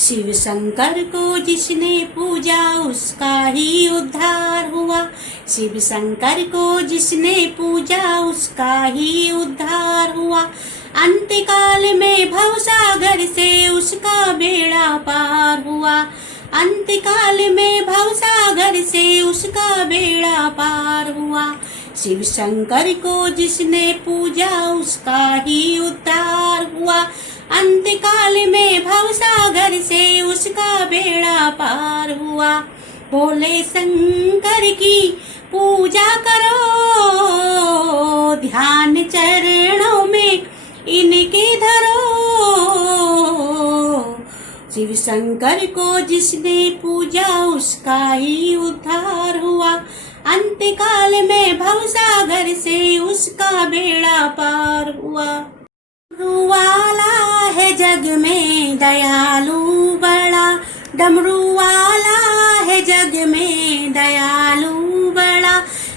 शिव शंकर को जिसने पूजा उसका ही उद्धार हुआ। शिव शंकर को जिसने पूजा उसका ही उद्धार हुआ। अंतकाल में भवसागर से उसका बेड़ा पार हुआ। अंतकाल में भवसागर से उसका बेड़ा पार हुआ। शिव शंकर को जिसने पूजा उसका ही उद्धार हुआ। अंतकाल में भवसागर से उसका बेड़ा पार हुआ। भोले शंकर की पूजा करो, ध्यान चरणों में इनके धरो। शिव शंकर को जिसने पूजा उसका ही उद्धार हुआ। अंतकाल में भवसागर से उसका बेड़ा पार हुआ। डमरू वाला है जग में दयालु बड़ा, डमरू वाला है जग में दयालु बड़ा।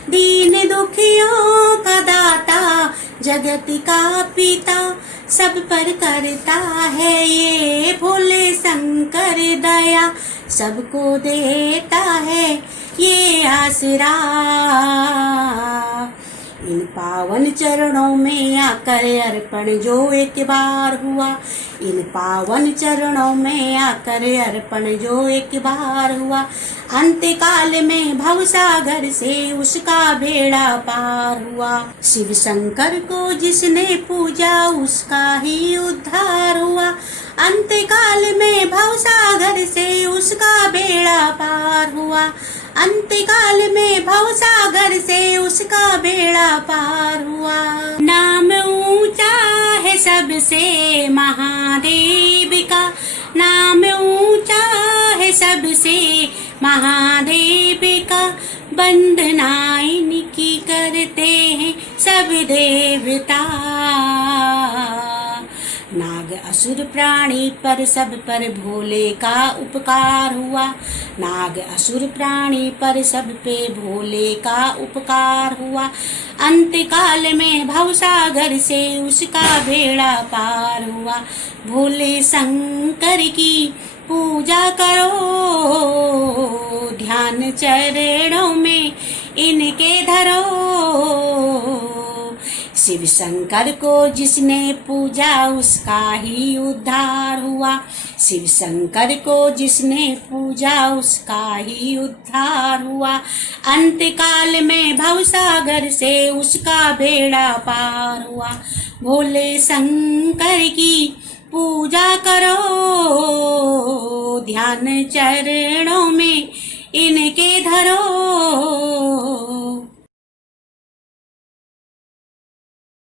दीन दुखियों का दाता, जगत का पिता, सब पर करता है ये भोले शंकर दया। सबको देता है ये आसरा। इन पावन चरणों में आकर अर्पण जो एक बार हुआ। इन पावन चरणों में आकर अर्पण जो एक बार हुआ। अंतकाल में भवसागर से उसका बेड़ा पार हुआ। शिव शंकर को जिसने पूजा उसका ही उद्धार हुआ। अंतकाल में भवसागर से उसका बेड़ा पार हुआ। अंतकाल में भवसागर से उसका बेड़ा पार हुआ। नाम ऊंचा है सबसे महादेव का, नाम ऊंचा है सबसे महादेव का। वंदना इनकी करते हैं सब देवता। नाग असुर प्राणी पर सब पर भोले का उपकार हुआ। नाग असुर प्राणी पर सब पे भोले का उपकार हुआ। अंतकाल में भवसागर से उसका बेड़ा पार हुआ। भोले शंकर की पूजा करो, ध्यान चरणों में इनके धरो। शिव शंकर को जिसने पूजा उसका ही उद्धार हुआ। शिव शंकर को जिसने पूजा उसका ही उद्धार हुआ। अंतकाल में भवसागर से उसका बेड़ा पार हुआ। भोले शंकर की पूजा करो, ध्यान चरणों में इनके धरो।